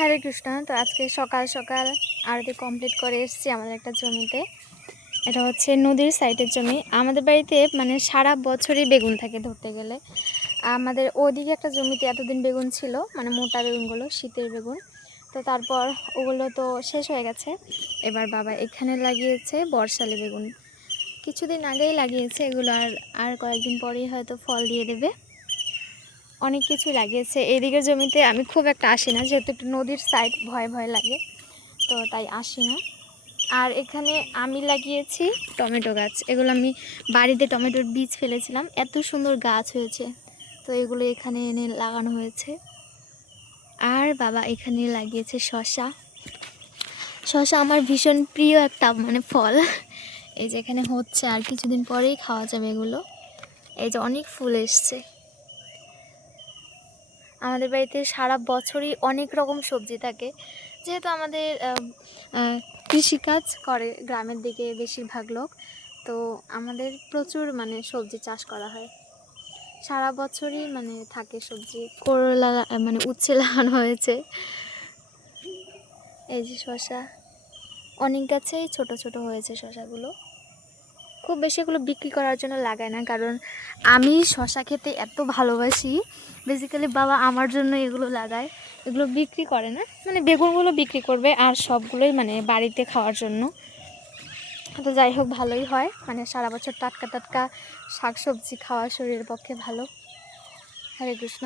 হরে কৃষ্ণ। তো আজকে সকাল সকাল আরতি কমপ্লিট করে এসেছি আমাদের একটা জমিতে। এটা হচ্ছে নদীর সাইডের জমি। আমাদের বাড়িতে মানে সারা বছরই বেগুন থাকে ধরতে গেলে। আমাদের ওদিকে একটা জমিতে এতদিন বেগুন ছিল, মানে মোটা বেগুনগুলো, শীতের বেগুন। তো তারপর ওগুলো তো শেষ হয়ে গেছে। এবার বাবা এখানে লাগিয়েছে বর্ষালি বেগুন, কিছুদিন আগেই লাগিয়েছে। এগুলো আর কয়েকদিন পরেই হয়তো ফল দিয়ে দেবে। অনেক কিছু লাগিয়েছে। এদিকের জমিতে আমি খুব একটা আসি না, যেহেতু একটু নদীর সাইড, ভয় ভয় লাগে, তো তাই আসি না। আর এখানে আমি লাগিয়েছি টমেটো গাছ। এগুলো আমি বাড়িতে টমেটোর বীজ ফেলেছিলাম, এত সুন্দর গাছ হয়েছে, তো এগুলো এখানে এনে লাগানো হয়েছে। আর বাবা এখানে লাগিয়েছে শসা। শসা আমার ভীষণ প্রিয় একটা মানে ফল। এই যে এখানে হচ্ছে, আর কিছুদিন পরেই খাওয়া যাবে এগুলো। এই যে অনেক ফুল এসছে। আমাদের বাড়িতে সারা বছরই অনেক রকম সবজি থাকে, যেহেতু আমাদের কৃষিকাজ করে গ্রামের দিকে বেশিরভাগ লোক, তো আমাদের প্রচুর মানে সবজি চাষ করা হয়। সারা বছরই মানে থাকে সবজি। করলা মানে উচ্ছে লাগানো হয়েছে। এই যে শসা, অনেক গাছেই ছোট ছোট হয়েছে শসাগুলো। খুব বেশি এগুলো বিক্রি করার জন্য লাগায় না, কারণ আমি শসা খেতে এত ভালোবাসি। বেসিক্যালি বাবা আমার জন্য এগুলো লাগায়, এগুলো বিক্রি করে না, মানে বেগুনগুলো বিক্রি করবে আর সবগুলোই মানে বাড়িতে খাওয়ার জন্য। তো যাই হোক, ভালোই হয়, মানে সারা বছর টাটকা টাটকা শাকসবজি খাওয়া শরীরের পক্ষে ভালো। হরে কৃষ্ণ।